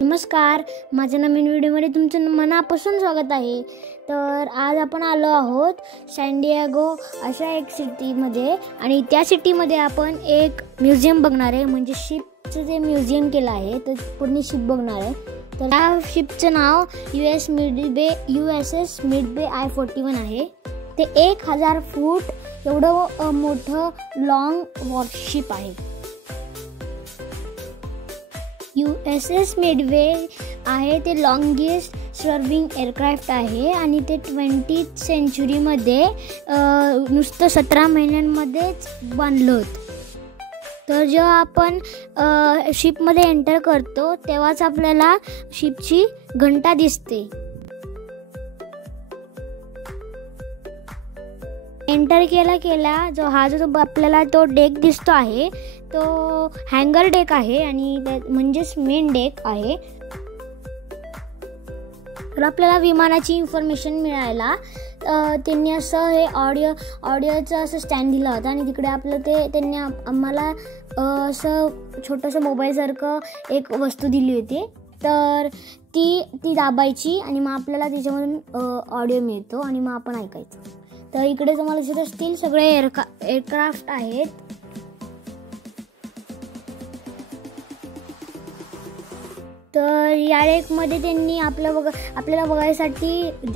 नमस्कार, माझ्या नवीन व्हिडिओमध्ये तुमचं मनापासून स्वागत आहे. तर आज आपण आलो आहोत सॅन डिएगो अशा एक सिटीमध्ये आणि त्या सिटीमध्ये आपण एक म्युझियम बघणार आहे. म्हणजे शिपचं जे म्युझियम केलं आहे तर पूर्ण शिप बघणार आहे. तर या शिपचं नाव USS मिडबे I-41 आहे. ते 1000 फूट एवढं मोठं लॉंग वॉरशिप आहे. USS मिडवे आहे ते लॉंगेस्ट सर्विंग एअरक्राफ्ट आहे आणि ते 20th सेंचुरीमध्ये नुसतं 17 महिन्यांमध्येच बांधलं होतं. तर जेव्हा आपण शिपमध्ये एंटर करतो तेव्हाच आपल्याला शिपची घंटा दिसते. एंटर केला जो आपल्याला तो डेक दिसतो आहे तो हँगर डेक आहे आणि म्हणजेच मेन डेक आहे. तर आपल्याला विमानाची इन्फॉर्मेशन मिळायला त्यांनी असं हे ऑडिओचं असं स्टँड दिला होता आणि तिकडे आपलं त्यांनी आम्हाला असं छोटंसं मोबाईलसारखं एक वस्तू दिली होती. तर ती दाबायची आणि मग आपल्याला त्याच्यामधून ऑडिओ मिळतो आणि मग आपण ऐकायचं. तर इकडे तुम्हाला दिसत असतील सगळे एअरक्राफ्ट आहेत. तर या डेकमध्ये त्यांनी आपल्याला बघायसाठी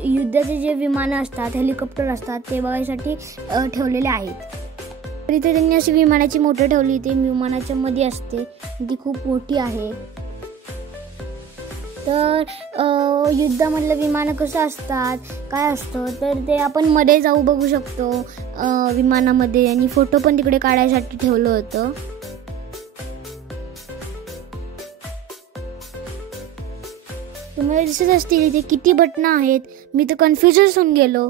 युद्धाचे जे विमानं असतात, हेलिकॉप्टर असतात ते बघायसाठी ठेवलेले आहेत. तर इथे त्यांनी अशी विमानाची मोटर ठेवली. ती विमानाच्या मध्ये असते, ती खूप मोठी आहे. तर युद्धामधलं विमानं कसं असतात, काय असतं तर ते आपण मध्ये जाऊ बघू शकतो विमानामध्ये. आणि फोटो पण तिकडे काढायसाठी ठेवलं होतं. तुम्हाला दिसत असतील इथे किती बटणं आहेत. मी तर कन्फ्युजच होऊन गेलो.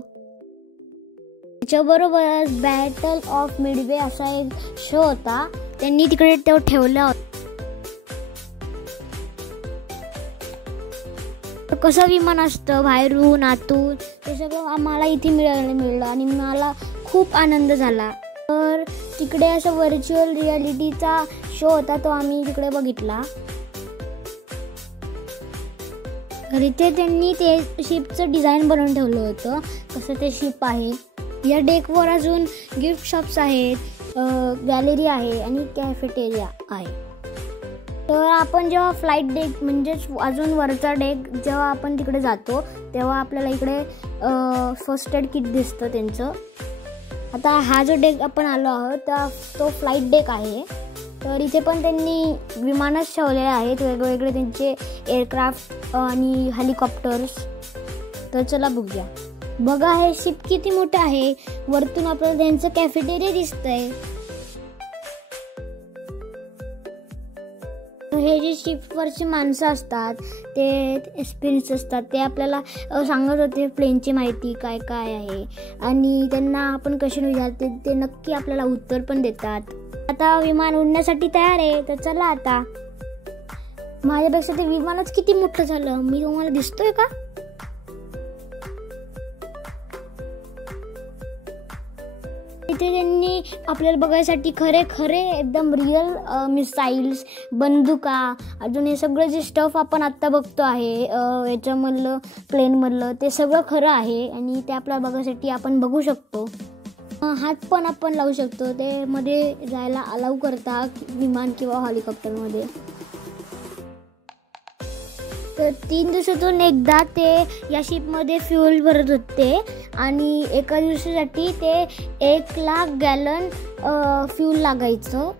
त्याच्याबरोबरच बॅटल ऑफ मिडवे असा एक शो होता, त्यांनी तिकडे तो ठेवला होता. कसं विमान असतं बाहेरून आतून ते सगळं आम्हाला इथे मिळलं आणि मला खूप आनंद झाला. तर तिकडे असं व्हर्च्युअल रियालिटीचा शो होता, तो आम्ही तिकडे बघितला. तर इथे त्यांनी ते शिपचं डिझाईन बनवून ठेवलं होतं, कसं ते शिप आहे. या डेकवर अजून गिफ्ट शॉप्स आहेत, गॅलरी आहे आणि कॅफेटेरिया आहे. तर आपण जेव्हा फ्लाईट डेक म्हणजेच अजून वरचा डेक जेव्हा आपण तिकडे जातो तेव्हा आपल्याला इकडे फर्स्ट एड किट दिसतं त्यांचं. आता हा जो डेक आपण आलो आहोत तो फ्लाईट डेक आहे. तर इथे पण त्यांनी विमानच ठेवलेले आहेत, वेगवेगळे त्यांचे एअरक्राफ्ट आणि हेलिकॉप्टर्स. तर चला बघूया. बघा हे शिप किती मोठं आहे. वरतून आपल्याला त्यांचं कॅफेटेरिया दिसतंय. हे जे शिपवरची माणसं असतात ते एक्सपिरियन्स असतात, ते आपल्याला सांगत होते प्लेनची माहिती काय काय आहे आणि त्यांना आपण क्वेश्चन विचारते ते नक्की आपल्याला उत्तर पण देतात. आता विमान उडण्यासाठी तयार आहे. तर चला आता. माझ्यापेक्षा ते विमानच किती मोठं झालं. मी तुम्हाला दिसतोय का? इथे त्यांनी आपल्याला बघायसाठी खरे एकदम रिअल मिसाईल्स, बंदुका, अजून हे सगळं जे स्टफ आपण आत्ता बघतो आहे याच्यामधलं प्लेनमधलं ते सगळं खरं आहे आणि ते आपल्याला बघायसाठी आपण बघू शकतो. हात पण आपण लावू शकतो. ते मध्ये जायला अलाउ करतात विमान किंवा हेलिकॉप्टरमध्ये. तर 3 दिवसातून एकदा ते या शिपमध्ये फ्यूल भरत होते आणि एका दिवसासाठी ते 1,00,000 गॅलन फ्यूल लागायचं.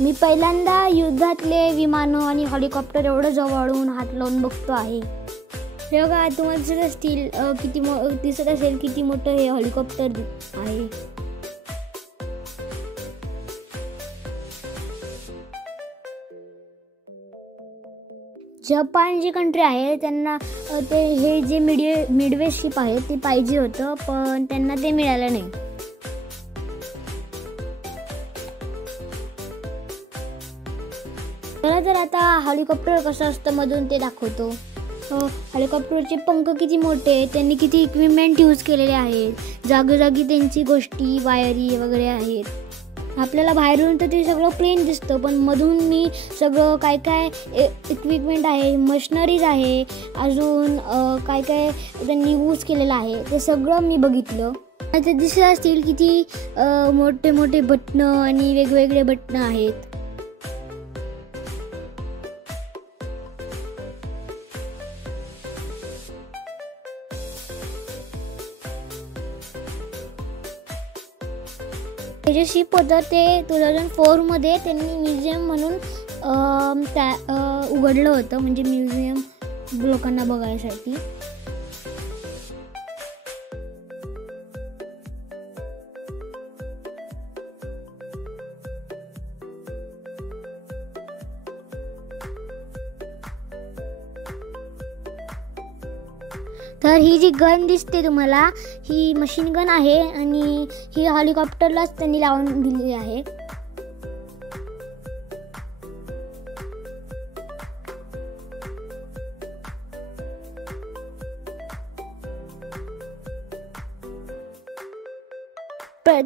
मी पहिल्यांदा युद्धातले विमानं आणि हेलिकॉप्टर एवढं जवळून हात लावून बघतो आहे. हे बघा तुम्हाला दिसत असेल किती मोठं हे हेलिकॉप्टर आहे. जपान जी कंट्री आहे त्यांना हे जे मिडवे शिप आहे ते पाहिजे होतं, पण त्यांना ते मिळालं नाही. चला तर आता हेलिकॉप्टर कसं असतं मधून ते दाखवतो. हेलिकॉप्टरचे पंख किती मोठे, त्यांनी किती इक्विपमेंट यूज केलेले आहेत. जागोजागी त्यांची गोष्टी वायरी वगैरे आहेत. आपल्याला बाहेरून तर ते सगळं प्लेन दिसतं, पण मधून मी सगळं काय काय इक्विपमेंट आहे, मशिनरीज आहे, अजून काय काय त्यांनी यूज केलेलं आहे ते सगळं मी बघितलं. ते दिसत असतील किती मोठे मोठे बटणं आणि वेगवेगळे बटणं आहेत. हे जे शिप होतं ते 2004मध्ये त्यांनी म्युझियम म्हणून उघडलं होतं, म्हणजे म्युझियम लोकांना बघायसाठी. तर ही जी गन दिसते तुम्हाला, ही मशीन गन आहे आणि ही हेलिकॉप्टरलाच त्यांनी लावून दिली आहे.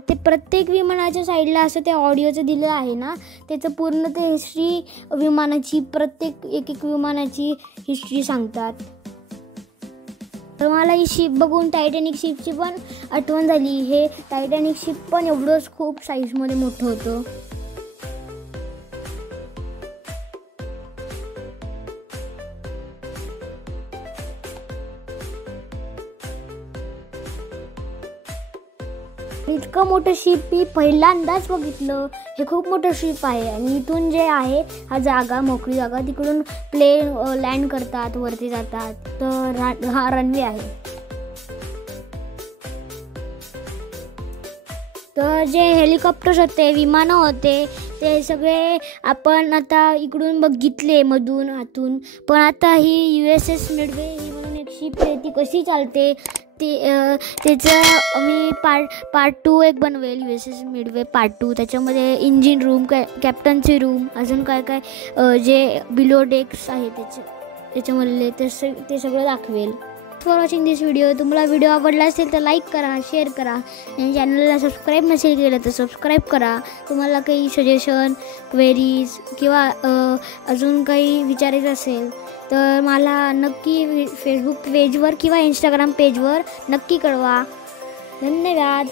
ते प्रत्येक विमानाच्या साईडला असं ते ऑडिओचं दिलं आहे ना, त्याचं पूर्ण ते हिस्ट्री विमानाची, प्रत्येक एक विमानाची हिस्ट्री सांगतात. तर मला ही शिप बघून टायटॅनिक शिपची पण आठवण झाली. हे टायटॅनिक शिप पण एवढंच खूप साईजमध्ये मोठं होतं. इतकं मोठं शिप मी पहिल्यांदाच बघितलं. हे खूप मोठं शिप आहे आणि इथून जे आहे हा जागा, मोकळी जागा, तिकडून प्लेन लँड करतात, वरती जातात. तर हा रनवे आहे. तर जे हेलिकॉप्टर्स होते, विमानं होते, ते सगळे आपण आता इकडून बघितले मधून आतून. पण आता ही USS मिडवे ही म्हणून एक शिप आहे, ती कशी चालते त्याचं मी पार्ट 2 एक बनवेल, USS मिडवे पार्ट 2. त्याच्यामध्ये इंजिन रूम, कॅप्टनची रूम, अजून काय काय जे बिलो डेक्स आहे त्याच्यामधले ते सगळं दाखवेल. For watching this video. तुम्हाला व्हिडिओ आवडला असेल तर लाईक करा, शेअर करा आणि चॅनलला सबस्क्राईब नसेल केलं तर सबस्क्राईब करा. तुम्हाला काही सजेशन, क्वेरीज किंवा अजून काही विचारायचं असेल तर मला नक्की फेसबुक पेजवर किंवा इंस्टाग्राम पेजवर नक्की कळवा. धन्यवाद.